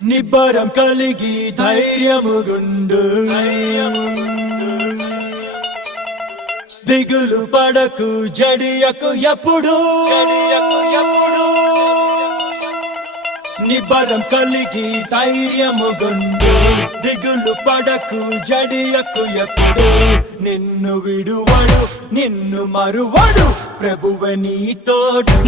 నిబ్బరం కలిగి ధైర్యముగుండు దిగులు పడకు జడియకు ఎప్పుడు నిబ్బరం కలిగి ధైర్యముగుండు దిగులు పడకు జడియకు ఎప్పుడు నిన్ను విడువడు నిన్ను మరువడు ప్రభువే నీ తోడు